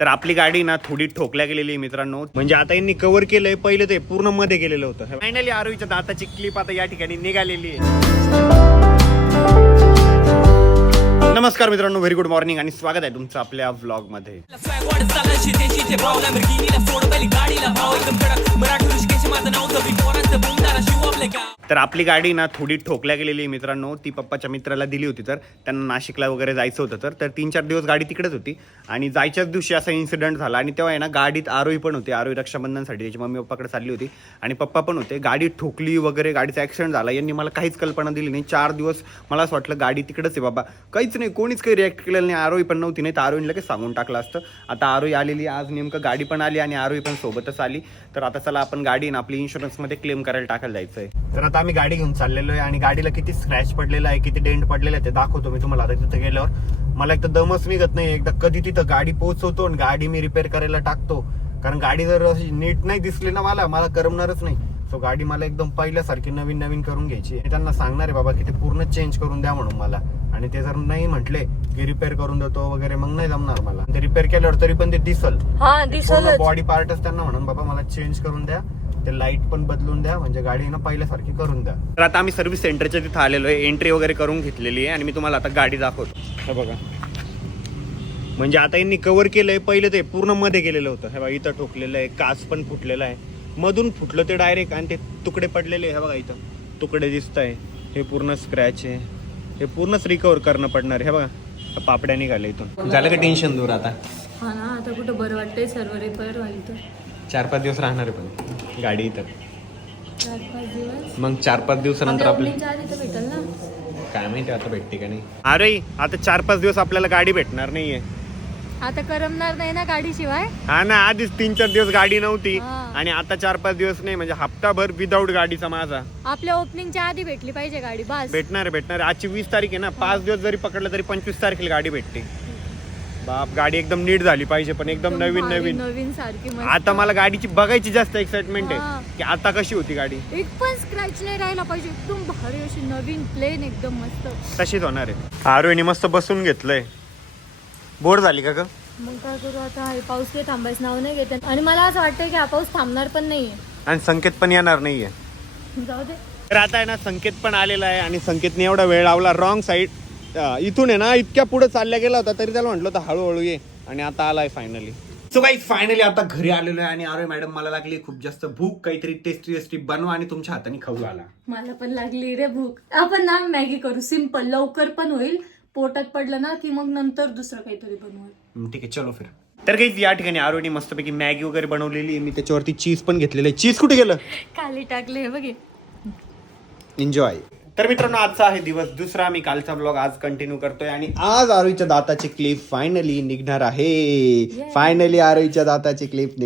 तर आपली गाडी ना थोडी ठोकल्या गेलेली आहे मित्रांनो. म्हणजे आता यांनी कव्हर केलंय, पहिलं ते पूर्ण मध्ये गेलेलं होतं. फायनली आरोहीच्या दाताची क्लिप आता या ठिकाणी निघालेली आहे. नमस्कार मित्रांनो, व्हेरी गुड मॉर्निंग आणि स्वागत आहे तुमचं आपल्या व्लॉग मध्ये. तर आपली गाडी ना थोडी ठोकल्या गेलेली आहे मित्रांनो. ती पप्पाच्या मित्राला दिली होती, तर त्यांना नाशिकला वगैरे जायचं होतं. तर 3-4 दिवस गाडी तिकडेच होती आणि जायच्याच दिवशी असा इन्सिडेंट झाला. आणि तेव्हा आहे ना गाडीत आरोही पण होती. आरोही रक्षाबंधनसाठी त्याची मम्मी पप्पाकडे चालली होती आणि पप्पा पण होते. गाडी ठोकली वगैरे, गाडीचा ॲक्सिडेंट झाला. यांनी मला काहीच कल्पना दिली नाही. 4 दिवस मला असं वाटलं गाडी तिकडेच आहे बाबा, काहीच नाही, कोणीच काही रिॲक्ट केलेलं नाही. आरोही पण नव्हती, नाही तर आरोहीला लगेच सांगून टाकलं असतं. आता आरोही आलेली, आज नेमकं गाडी पण आली आणि आरोही पण सोबतच आली. तर आता चला आपण गाडी ना आपली इन्शुरन्समध्ये क्लेम करायला टाकायला जायचं आहे. तर आता आम्ही गाडी घेऊन चाललेलो आहे आणि गाडीला किती स्क्रॅच पडलेला आहे, किती डेंट पडलेला आहे ते दाखवतो मी तुम्हाला. आता तिथं गेल्यावर मला एक तर दमच निघत नाही. एकदा कधी तिथं गाडी पोहोचवतो आणि गाडी मी रिपेअर करायला टाकतो, कारण गाडी जर अशी नीट नाही दिसली ना मला करमणारच नाही. सो गाडी मला एकदम पहिल्यासारखी नवीन करून घ्यायची. त्यांना सांगणार आहे बाबा की ते पूर्ण चेंज करून द्या म्हणून मला, आणि ते जर नाही म्हटले की रिपेअर करून देतो वगैरे, मग नाही जमणार मला. ते रिपेअर केल्यावर तरी पण ते दिसल, बॉडी पार्टच त्यांना म्हणून बाबा मला चेंज करून द्या, ते लाईट पण बदलून द्या, म्हणजे गाडी ना पहिल्यासारखी करून द्या. तर आता आम्ही सर्व्हिस सेंटरच्या तिथे आलेलो आहे. एंट्री वगैरे करून घेतलेली आहे आणि मी तुम्हाला आता गाडी दाखवतो. हे बघा, म्हणजे आता यांनी कव्हर केलंय, पहिलं ते पूर्ण मध्ये गेलेलं होतं. हे बघा इथं ठोकलेलं आहे, काच पण फुटलेला आहे, मधून फुटलं ते डायरेक्ट, आणि ते तुकडे पडलेले. हे बघा इथं तुकडे दिसत आहे, हे पूर्ण स्क्रॅच आहे, हे पूर्णच रिकव्हर करणं पडणार. हे बघा पापड्या निघाले इथून. झालं का टेन्शन दूर आता? हा ना, आता कुठं बरं वाटतंय, सर्व रिपेअर व्हायला. तर 4-5 दिवस राहणार आहे पण गाडी इथं. 4-5 दिवस मग 4-5 दिवसानंतर आपली भेटेल ना, काय माहिती आता भेटते का नाही. अरे आता 4-5 दिवस आपल्याला गाडी भेटणार नाहीये. आता करमणार नाही ना गाडी शिवाय. हा ना, आधीच 3-4 दिवस गाडी नव्हती हा. आणि आता 4-5 दिवस नाही, म्हणजे हप्ताभर विदाऊट गाडीचा माझा. आपल्या ओपनिंगच्या आधी भेटली पाहिजे गाडी, बस. भेटणार. आजची 20 तारीख आहे ना, 5 दिवस जरी पकडलं तरी 25 तारखेला गाडी भेटते. बाप, गाडी एकदम नीट झाली पाहिजे, पण एकदम नवीन सारखी मस्त. आता मला गाडीची बघायची जास्त एक्साइटमेंट हा. आहे की आता कशी होती गाडी. एक पण स्क्रॅच नाही राहिला पाहिजे, एकदम भारी अशी नवीन प्लेन, एकदम मस्त. तशीच होणार आहे. आरोहीने मस्त बसून घेतलंय. बोर झाली का ग? मग काय करू आता, हे पाऊस काही थांबायचं नाव नाही घेत आणि मला असं वाटतं की हा पाऊस थांबणार पण नाहीये आणि संकेत पण येणार नाहीये. जाऊ दे. तर आता आहे ना संकेत पण आलेला आहे आणि संकेतने एवढा वेळ लावला. रॉंग साईड इथून आहे ना, इतक्या पुढे चालल्या गेला होता तरी त्याला म्हटलं होतं हळूहळू ये, आणि आता आलाय फायनली. सो गाईज फायनली आता घरी आलेलो आहे आणि अरे मॅडम मला लागली खूप जास्त भूक, काहीतरी टेस्टी बनवा आणि तुमच्या हाताने खाऊ घाला. मला पण लागली रे भूक. आपण ना मॅगी करू, सिंपल, लवकर पण होईल, पोटात पडलं ना की मग नंतर दुसरं काहीतरी बनवू. ठीक आहे, चलो फिर. तर काही या ठिकाणी आरोहीने मस्तपैकी मॅगी वगैरे बनवलेली आहे. मी त्याच्यावरती चीज पण घेतलेलं आहे. चीज कुठे गेलं? खाली टाकले, हे बघे. एन्जॉय. तर मित्रांनो, आजचा आहे दिवस दुसरा. मी कालचा ब्लॉग आज कंटिन्यू करतोय आणि आज आरोहीच्या दाताची क्लिप फायनली निघणार आहे. फायनली आरोहीच्या दाताची क्लिप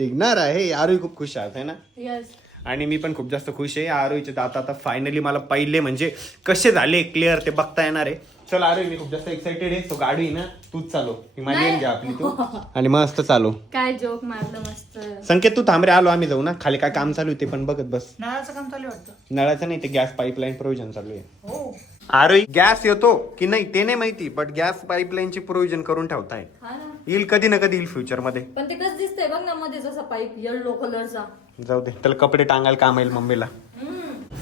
निघणार आहे. आरोही खूप खुश आहे ना? यस. आणि मी पण खूप जास्त खुश आहे. आरोहीचे दात आता फायनली मला पहिले म्हणजे कसे झाले क्लिअर ते बघता येणार आहे. चल आरोही, मी खूप जास्त एक्साइटेड आहे. तो गाडी ना तूच चालव, मी माझी येऊन घ्या आपली तू, आणि मस्त चालव. काय जोक मारलं मस्त. संकेत तू थांब रे, आलो आम्ही, जाऊ ना खाली. काय काम चालू आहे ते पण बघत बस. नळाचं काम चालू वाटतं. नळाचं नाही, ते गॅस पाईपलाईन प्रोव्हिजन चालू आहे. आरोही गॅस येतो की नाही ते नाही माहिती, बट गॅस पाईपलाईनची प्रोव्हिजन करून ठेवताय. येईल कधी ना कधी, येईल फ्युचर मध्ये. पण ते कसं दिसतंय बघ ना, मध्ये जसा पाईप येलो कलरचा. जाऊ दे, त्याला कपडे टांगायला काम येईल मम्मीला.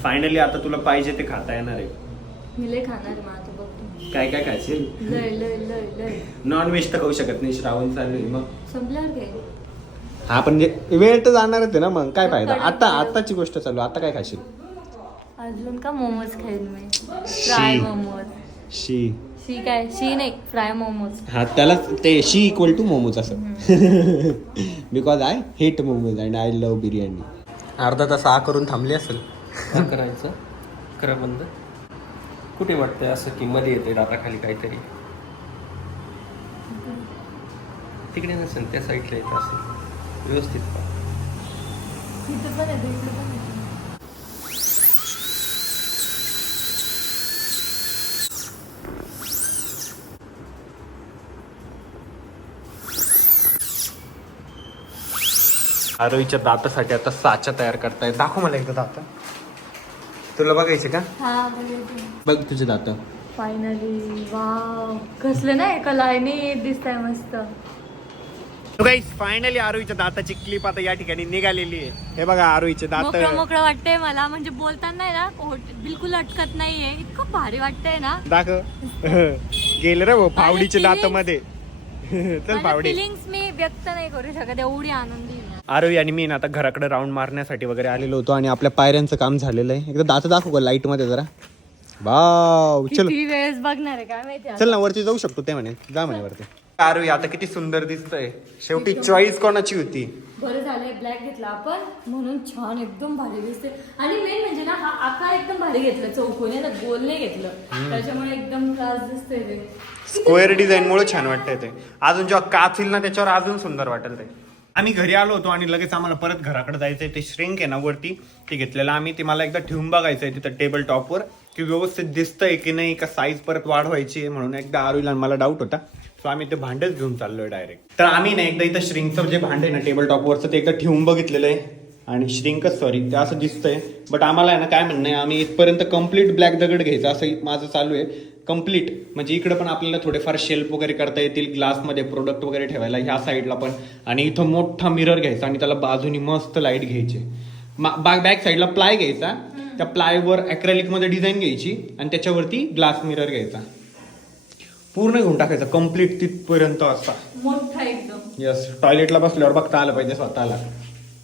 फायनली आता तुला पाहिजे ते खाता येणार आहे. मी लय खाणार आहे, मला बघ तू. काय खाशील? लय लय लय लय. नॉन व्हेज तर खाऊ शकत नाही, श्रावण चालू आहे. मग संपल्यावर काय? हा पण वेळ तर जाणारच आहे ना, मग काय फायदा. आताची गोष्ट चालू, आता काय खाशील? अजून का मोमोज खाईन मी, फ्राय मोमोज. शी काय, शी नाही, फ्राय मोमोज. हा, त्याला ते शी इक्वल टू मोमोज असं. Because I hate momos and I love biryani. अर्धा तास करून थांबली असेल. करायचं करा बंद. कुठे वाटतंय असं की मध्ये येते दाताखाली काहीतरी? तिकडे नसेल, त्या साईडला येत असेल. व्यवस्थित पहा. इथं पण आहे, इकडे पण आहे. आरोहीच्या दातासाठी आता साचा तयार करताय. दाखव मला एकदा दात. तुला बघायचे का? हा, बघ बघ तुझे दात. फायनली वाव कसले ना एका लाईनी दिसत आहे मस्त. फायनली आरोहीच्या दाताची क्लिप आता या ठिकाणी निघालेली आहे. हे बघा आरोहीचे दात. मोकळं मोकळं वाटतंय मला, म्हणजे बोलताना आहे ना बिलकुल अटकत नाहीये, इतकं भारी वाटतंय ना. दाखव गेले रे भाऊ फावडीच्या दातामध्ये. चल फावडी. फिलिंग्स मी व्यक्त नाही करू शकत, एवढी आनंदी आहे. आरोही आणि मी ना आता घराकडे राऊंड मारण्यासाठी वगैरे आलेलो होतो आणि आपल्या पायऱ्यांचं काम झालेलं आहे. एकदा दात दाखव लाईट मध्ये जरा. वाव चल किती वेळेस बघणार आहे काय माहिती. चल ना वरती जाऊ शकतो ते म्हणे, जा म्हणे वरती. आरोही आता किती सुंदर दिसतंय. शेवटी चॉईस कोणाची होती? बरं झालंय ब्लॅक घेतला आपण म्हणून छान एकदम भारी दिसते. आणि मेन म्हणजे ना हा आकार एकदम भारी घेतला, चौकोनी ना गोल नाही घेतलं, त्याच्यामुळे एकदम क्लास दिसतोय ते. स्क्वेअर डिझाईन मुळे छान वाटतंय ते. अजून जेव्हा काच येईल ना त्याच्यावर अजून सुंदर वाटेल ते. आम्ही घरी आलो होतो आणि लगेच आम्हाला परत घराकडे जायचंय. ते श्रिंक आहे ना वरती ते घेतलेलं आम्ही, ते मला एकदा ठेवून बघायचंय तिथं टेबल टॉपवर की व्यवस्थित दिसतंय की नाही, का साईज परत वाढवायची आहे म्हणून एकदा आरोहीला मला डाऊट होता. सो आम्ही ते भांडेच घेऊन चाललोय डायरेक्ट. तर आम्ही ना एकदा इथं श्रिंकचं जे भांडे ना टेबल टॉपवरचं ते एकदा ठेवून बघितलेलं आहे आणि श्रिंकच सॉरी ते असं दिसतंय. बट आम्हाला आहे ना काय म्हणणं आहे, आम्ही इथपर्यंत कम्प्लीट ब्लॅक दगड घ्यायचा असं माझं चालू आहे. कम्प्लीट म्हणजे इकडे पण आपल्याला थोडेफार शेल्फ वगैरे करता येतील ग्लासमध्ये प्रोडक्ट वगैरे ठेवायला ह्या साईडला पण. आणि इथं मोठा मिरर घ्यायचा आणि त्याला बाजूनी मस्त लाईट घ्यायची. बॅक साईडला प्लाय घ्यायचा, त्या प्लायवर अॅक्रेलिक मध्ये डिझाईन घ्यायची आणि त्याच्यावरती ग्लास मिरर घ्यायचा. पूर्ण घेऊन टाकायचा कम्प्लीट तिथपर्यंत असा मोठा एकदम. यस. टॉयलेटला बसल्यावर बघता आलं पाहिजे स्वतःला.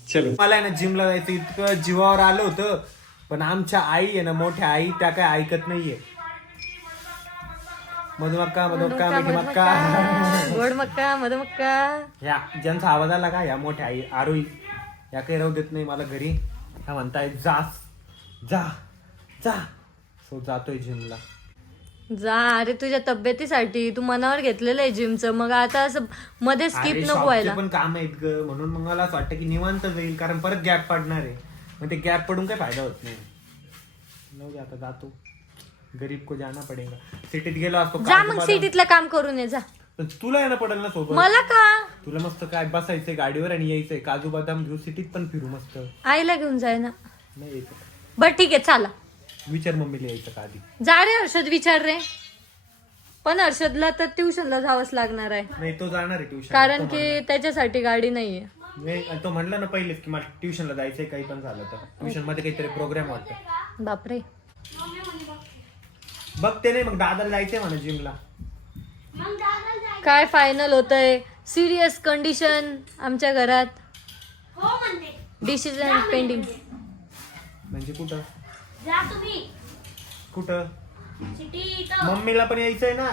चलो. मला आहे ना जिमला जायचं इतकं जीवावर आलं होतं, पण आमच्या आई आहे ना मोठ्या आई त्या काय ऐकत नाहीये. मधुमक्का मधुमक्का मिठी मक्का गोड मक्का मधुमक्का. ह्या ज्यांचा आवाज आला का, या मोठ्या आई आरोही या काही राहू देत नाही मला घरी. ह्या म्हणताय जा जा जा. सो जातोय जिमला. जा. अरे तुझ्या तब्येतीसाठी तू मनावर घेतलेलं आहे जिमचं, मग आता असं मध्ये स्किप अरे, नको शॉपचे व्हायला. पण काम आहेत ग, म्हणून मग मला असं वाटतं की निवांत जाईल, कारण परत गॅप पडणार आहे. मग ते गॅप पडून काही फायदा होत नाही. नव्हते आता जातो, गरीब को जाना पडेगा. सिटीत गेलो असतो जा मग सिटीतलं काम करून ये जा. तुला येणं पडेल ना सोबत. मला का? तुला मस्त काय बसायचंय गाडीवर आणि यायचंय, काजू बदाम घेऊ, सिटीत पण फिरू मस्त. आईला घेऊन जाय ना. नाही यायचं. बर ठीक आहे चला. विचार मम्मीला यायचं का आधी. जा रे हर्षद, विचार रे. पण हर्षदला तर ट्युशनला जावंच लागणार आहे, नाही तो जाणार आहे ट्युशन, कारण की त्याच्यासाठी गाडी नाहीये. नाही तो म्हणला ना पहिलेच की मला ट्युशनला जायचंय, काही पण झालं तर. ट्युशन मध्ये काहीतरी प्रोग्राम वाटतं. बापरे. बघते नाही मग दादाला जायचंय म्हणा जिमला. काय फायनल होतंय. सिरियस कंडिशन आमच्या घरात. Decision pending. म्हणजे कुठं कुठं मम्मीला पण यायचंय ना.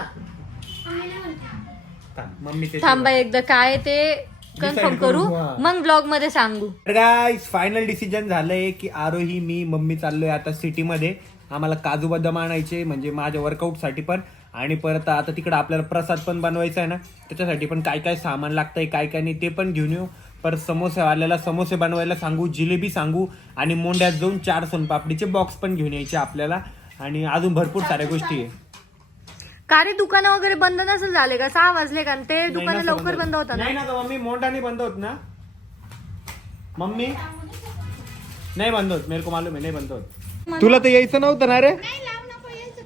मम्मी थांबा एकदा काय ते कन्फर्म करू, मग ब्लॉग मध्ये सांगू. गाईस फायनल डिसिजन झालंय की आरोही मी मम्मी चाललोय आता सिटी मध्ये. आम्हाला काजू बदाम आणायचे म्हणजे माझ्या वर्कआउट साठी पण, आणि परत आता तिकडे आपल्याला प्रसाद पण बनवायचा आहे ना, त्याच्यासाठी पण काय काय सामान लागतंय काय काय नाही ते पण घेऊन येऊ. परत समोसेवाल्याला समोसे बनवायला सांगू, जिलेबी सांगू, आणि मोंड्यात जाऊन 4 सोनपापडीचे बॉक्स पण घेऊन यायचे आपल्याला, आणि अजून भरपूर साऱ्या गोष्टी आहे. का रे दुकानं वगैरे बंद नसेल झाले का? 6 वाजले का? ते दुकानं लवकर बंद होतात. नाही ना मम्मी, मोंडा नाही बंद होत ना मम्मी. नाही बंद होत, मेरे को मालूम है, नाही बंद होत. तुला तर यायचं नव्हतं ना रे.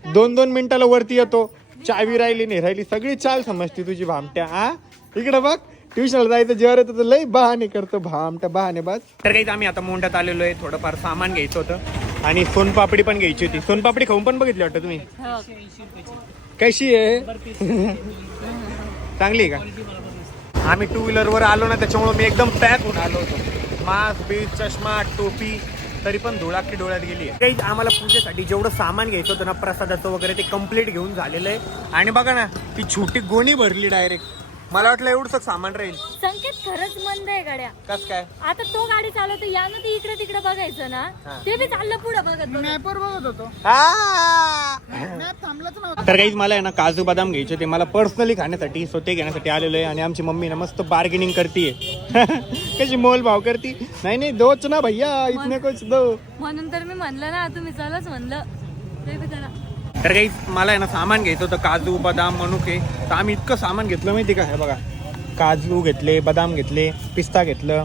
2-2 मिनिटाला वरती येतो, चावी राहिली नाही राहिली, सगळी चाल समजते तुझी भामट्या. हा इकडे बघ, ट्युशनला जायचं जेव्हा येतं तर लई बहाणे करतो भामट्या, बहाणे बस. तर काही आम्ही आता मोंढ्यात आलेलो आहे, थोडंफार सामान घ्यायचं होतं आणि सोनपापडी पण घ्यायची होती. सोनपापडी खाऊन पण बघितली वाटतं तुम्ही, कशी आहे? चांगली आहे का? आम्ही 2 व्हीलरवर आलो ना, त्याच्यामुळे मी एकदम पॅक होऊन आलो होतो. मास्क बीज चष्मा टोपी, तरी पण धुळाकी डोळ्यात गेली आहे. काही आम्हाला पूजेसाठी जेवढं सामान घ्यायचं होतं ना प्रसादाचं वगैरे ते कम्प्लीट घेऊन झालेलं आहे. आणि बघा ना ती छोटी गोणी भरली डायरेक्ट. मला वाटलं एवढंच सामान राहील. संकेत खरंच मंद आहे गाड्या. कस काय? आता तो गाडी चालवतो, यानं ती इकडे तिकडे बघायचं ना, ते बी चाललं पुढे बघत होतो. तर काहीच मला आहे ना काजू बदाम घ्यायचे, ते मला पर्सनली खाण्यासाठी, स्वतः घेण्यासाठी आलेलो आहे. आणि आमची मम्मी ना मस्त बार्गेनिंग करतीये. कशी मोल भाव करती. नाही दोच ना भैया, इतने कुछ दो. म्हणून तर मी म्हणलं ना तुम्ही चलाच म्हणलं, ते बी करा. तर काही मला आहे ना सामान घ्यायचं होतं, काजू बदाम मनुके. तर आम्ही इतकं सामान घेतलं माहिती का. हे बघा, काजू घेतले, बदाम घेतले, पिस्ता घेतलं,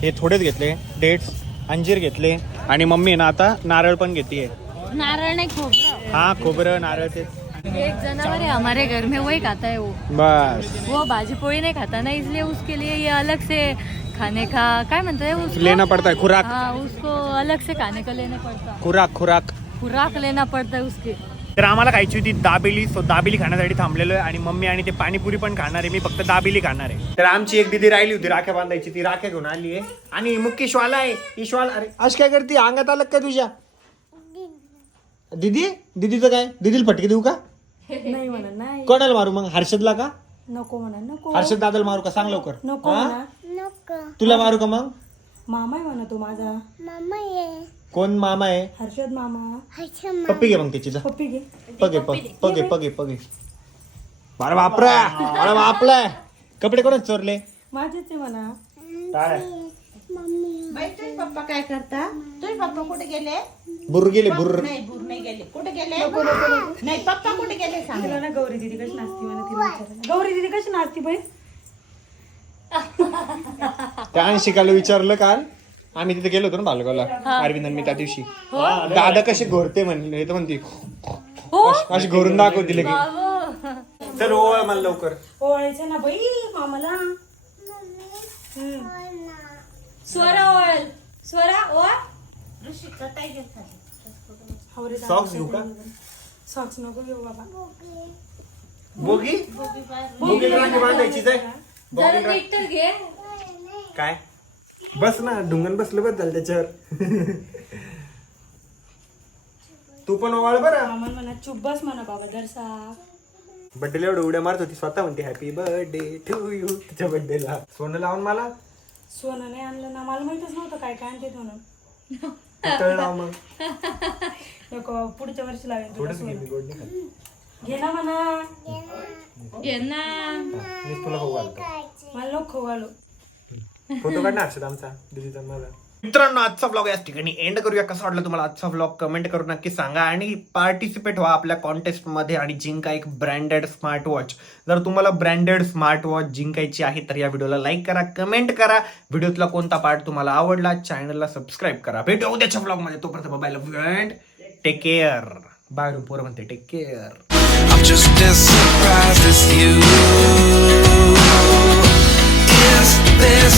हे थोडेच घेतले, डेट्स, अंजीर घेतले, आणि मम्मी ना आता नारळ पण घेतीये. नारळ नाही खोबरं. हा खोबरं नारळ ते. एक जानवर है हमारे घर में, वही खाता है वो बस वो भाजी पोड़ी नहीं खाता ना, इसलिए उसके लिए ये अलग से खाने का क्या म्हणते हैं उसको? लेना पड़ता है खुराक. हाँ, उसको अलग से खाने का लेना पड़ता है, खुराक. खुराक लेना पड़ता है उसके. तर आम्हाला खायची होती दाबेली. सो दाबेली खाण्यासाठी थांबलेलो आहे आणि मम्मी आणि ते पाणीपुरी पण खाणार आहे. मी फक्त दाबेली खाणार आहे. तर आमची एक दीदी राहिली होती राख्या बांधायची, ती राख्या घेऊन आली आहे. आणि मुकेशवाला आहे. ईशवाला अरे आज काय करते? अंगात आलं का तुझ्या? दीदीचं काय? दीदीला फटके देऊ का? नाही म्हणा, नाही कोणाला मारू मग? हर्षदला का? नको म्हणा, नको. हर्षद दादाला मारू का? सांग लवकर. नको हा? म्हणा, तुला मारू का मग? मामा आहे म्हणा तो माझा. कोण मामा आहे? हर्षद मामा. पप्पी घे मग त्याची जा. पप्पी घे. पगे. अरे बापरा कपडे कोणच चोरले? माझेच आहे म्हणा. काय बाई तुझे पप्पा काय करता? तुझे पप्पा कुठे गेले? बुर्र गेले बुर्र. नाही बुर नाही गेले. कुठे गेले? नाही पप्पा कुठे गेले सांग. तिला ना गौरी दिदी कशी नाचती म्हणा, तिला विचारायला. गौरी दिदी कशी नाचती बाई? त्या शिकायला विचारलं काल. आम्ही तिथे गेलो होतो ना बालगावला अरविंद मी त्या दिवशी. दादा कशी घोरते म्हणले तर म्हणते अशी घोरून दाखवते लगेच. तर ओळ मला लवकर. ओळायचं ना बाई मामाला. स्वरा ओळ, स्वरा ओळ. ऋषीचं काय घेत सॉक्स घेऊ का? सॉक्स नको घेऊ बाबा. बोगी बोगीला राखी बांधायची जाय. जरा नीट तर घे. काय बस ना ढुंगण बसलं बस झालं त्याच्यावर. तू पण ओवाळ बरं. मामा म्हणा चुप बस म्हणा बाबा जरसा. बर्थडेला एवढं उड्या मारत होती स्वतः म्हणते हॅपी बर्थडे टू यू. तिच्या बर्थडेला सोनं लावून मला सोनं नाही आणलं ना, मला माहितच नव्हतं काय काय आणते म्हणून. तळ लाव मग. नको पुढच्या वर्षी लावेल तुला थोडंच घे सोनं. मी गोड नाही खात. घे ना म्हणा. घे ना. मीच तुला खाऊ घालतो. मला नको खाऊ घालू. फोटो काढ ना अक्षत आमचा दीदीचा मला. मित्रांनो आजचा ब्लॉग याच ठिकाणी एंड करूया. कसा वाटला तुम्हाला आजचा ब्लॉग कमेंट करून नक्की सांगा आणि पार्टिसिपेट व्हा आपल्या कॉन्टेस्ट मध्ये आणि जिंका एक ब्रँडेड स्मार्ट वॉच. जर तुम्हाला ब्रँडेड स्मार्ट वॉच जिंकायची आहे तर या व्हिडिओला लाईक करा, कमेंट करा. व्हिडिओतला कोणता पार्ट तुम्हाला आवडला चॅनलला सबस्क्राईब करा. भेटू उद्याच्या ब्लॉग मध्ये. तोपर्यंत बाय. Take care. बाय पोरं म्हणते take care. I'm just as surprised as you. Is this